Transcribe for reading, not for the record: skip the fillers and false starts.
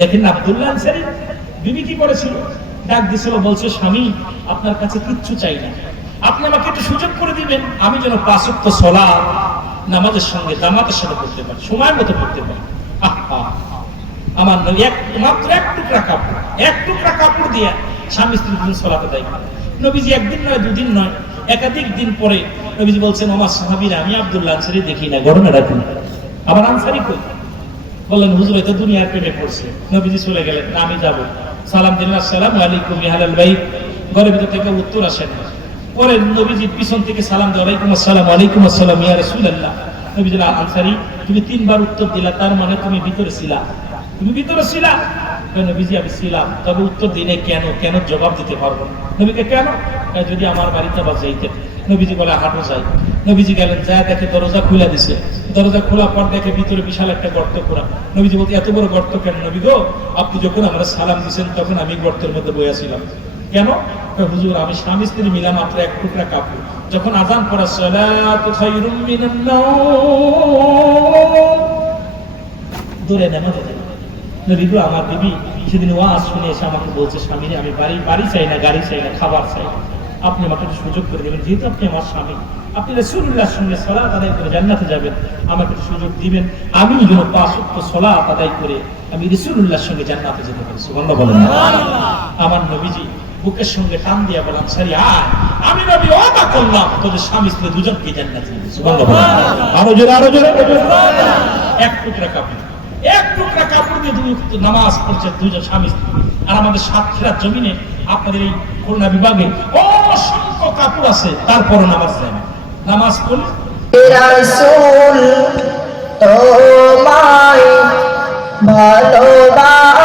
দেখেন আব্দুল্লাহ আনসারী বিবি কি করেছিল, ডাক দিছিল, বলছে স্বামী আপনার কাছে কিচ্ছু চাই না, আপনি আমাকে একটু সুযোগ করে দিবেন, আমি যেন 5 ওয়াক্ত সালাত নামাজের সঙ্গে জামাতের সাথে পড়তে পারি, সময় মতো পড়তে পারি। আমার নবী মাত্র এক টুকরা কাপড় দিয়ে স্বামী স্ত্রী দুজন সালাত আদায় করে। নবীজি একদিন নয়, দুদিন নয়, একাধিক দিন পরে নবীজি বলছেন, আমার সাহাবীরা আমি আব্দুল্লাহ আনসারী দেখি না, ঘটনাটা কি? আবার আনসারী কই? বললেন হুজুর এটা দুনিয়ার প্রেমে পড়ছে। নবীজি চলে গেলেন, আমি যাব, সালাম দিলেন, আসসালামু আলাইকুম ইয়া আহলাল বাইত। ঘরের ভিতর থেকে উত্তর আসে না। পরে নবীজি পিছন থেকে সালাম দেয়, ওয়ালাইকুম আসসালাম, ওয়ালাইকুম আসসালাম ইয়া রাসূলুল্লাহ। নবীজি আনসারী তুমি 3 বার উত্তর দিলা, তার মানে তুমি ভিতরে ছিলা, তুমি ভিতরে ছিলা? নবীজি আমি ছিলাম, তবে উত্তর দিনে কেন জবাব দিতে পারবো না। নবীকে কেন? যদি আমার বাড়িতে বা যাইতেন। নবীজি বলে হাঁটো যাই। নবীজি গেলেন, যা দেখে দরজা খুলে দিছে, দরজা খোলা পর দেখে ভিতরে বিশাল একটা গর্ত করা। নবীজি বলতে এত বড় গর্ত কেন? নবী গো আপনি যখন আমরা সালাম দিয়েছেন তখন আমি গর্তের মধ্যে বইয়াছিলাম। কেন? হুজুর আমি স্বামী স্ত্রী মিলা মাত্র এক টুকরা কাপড়, যখন আযান পড়া সালাতু খায়রুম মিনান নাওম দূরে নামাজে যাই। নবী গো আমার বিবি সেদিন ওয়াজ শুনে এসে আমাকে বলছে, স্বামী আমি বাড়ি চাই না, গাড়ি চাই না, খাবার চাই, আপনি আমাকে সুযোগ করে দেবেন, যেহেতু আপনি আমার স্বামী, আপনি রাসূলুল্লাহর সঙ্গে সালাত আদায় করে জান্নাতে যাবেন, আমাকে সুযোগ দিবেন, আমি যেন 5 ওয়াক্ত সালাত আদায় করে আমি রাসূলুল্লাহর সঙ্গে জান্নাতে যেতে পারি। সুবহানাল্লাহ বলেন। আমার নবীজি বুকের সঙ্গে টান দিয়া বলেন, সারি আয়, আমি নবী ওয়াদা করলাম তোদের স্বামী স্ত্রী দুজনকে জান্নাতে নিয়ে। সুবহানাল্লাহ বলেন। আরো জোরে এক টুকরা কাপড় দিয়ে নামাজ পড়ছে দুজন স্বামী স্ত্রী। আর আমাদের সাতক্ষীরার জমিনে আপনাদের এই খুলনা বিভাগে অসংখ্য কাপড় আছে, তারপরে নামাজ যায় না। নামাজ পড়লে রাসূল তোমায় ভালোবাসি।